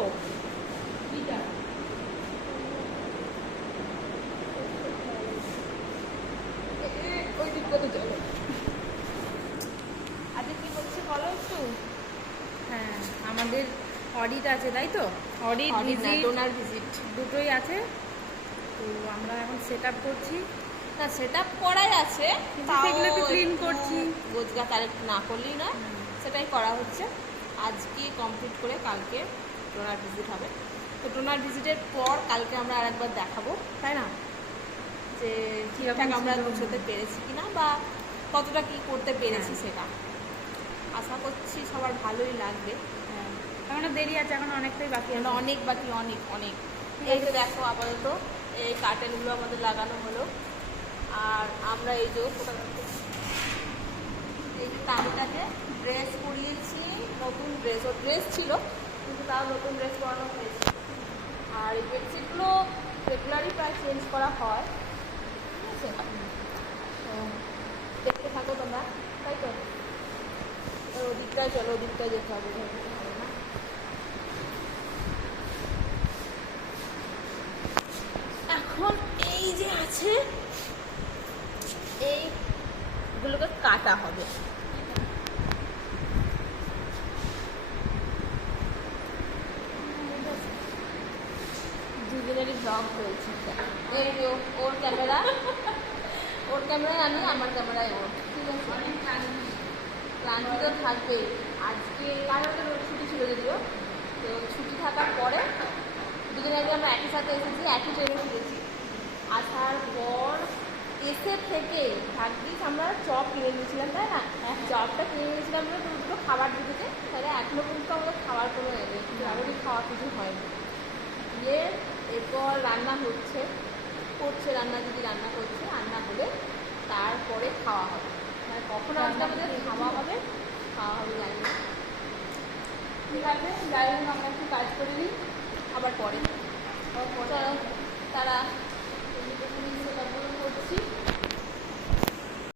ও কিটা ওই দিকটা তো চলো। আজকে কি বলছে বলো একটু। হ্যাঁ, আমাদের অডিট আছে, তাই তো? অডিট ভিজিট, ডোনার ভিজিট দুটোই আছে। তো আমরা এখন সেট আপ করছি। না, সেট আপ করাই আছে, কিন্তু সেগুলো একটু ক্লিন করছি। গোছগাছ আর একটু না করলেই না, সেটাই করা হচ্ছে। আজকে কমপ্লিট করে কালকে ডোনার ভিজিট হবে। তো ডোনার ভিজিটের পর কালকে আমরা আরেকবার দেখাবো, তাই না, যে ঠিকঠাক আমরা গুছোতে পেরেছি কিনা বা কতটা কি করতে পেরেছি সেটা। আশা করছি সবার ভালোই লাগবে। এখনো দেরি আছে, এখন অনেকটাই বাকি আছে। অনেক বাকি, অনেক অনেক। এই যে দেখো আপাতত এই কার্টেনগুলো আমাদের লাগানো হলো। আর আমরা এই যে এই যে তামিটাকে ড্রেস পরিয়েছি, নতুন ড্রেস, ওর ড্রেস ছিল কিন্তু তাও নতুন ড্রেস পরানো হয়েছে। আর এই বেডশিটগুলো রেগুলারই প্রায় চেঞ্জ করা হয়, ঠিক আছে। তো দেখতে থাকো তোমরা, তাই তো। ওদিকটায় চলো, ওদিকটায় যেতে হবে না। এখন এই যে আছে এইগুলোকে কাটা হবে। দুজনেরই ব্লগ হয়েছে। এই যে ওর ক্যামেরা, ওর ক্যামেরায় আমি, আমার ক্যামেরায় ওর, ঠিক আছে। ক্লান্তি তো থাকবেই। আজকে কারণ ছুটি ছিল যদিও, তো ছুটি থাকার পরে দুজনে আগে আমরা একই সাথে এসেছি, একই ট্রেনে ফিরেছি। আসার পর এসে থেকে ভাগ্যিস আমরা চপ কিনে নিয়েছিলাম, তাই না। চপটা কিনে নিয়েছিলাম বলে দুটো খাবার দিতে, তাহলে এখনও কিন্তু আমাদের খাওয়ার কোনো এমনই খাওয়া কিছু হয়নি। দিয়ে এরপর রান্না করছে, রান্না দিদি রান্না করছে, রান্না হলে তারপরে খাওয়া হবে। মানে কখন আজকে আমাদের খাওয়া হবে জানি না। ঠিক আছে, যাই হোক আমরা একটু কাজ করে নিই, আবার পরে তারা করছি।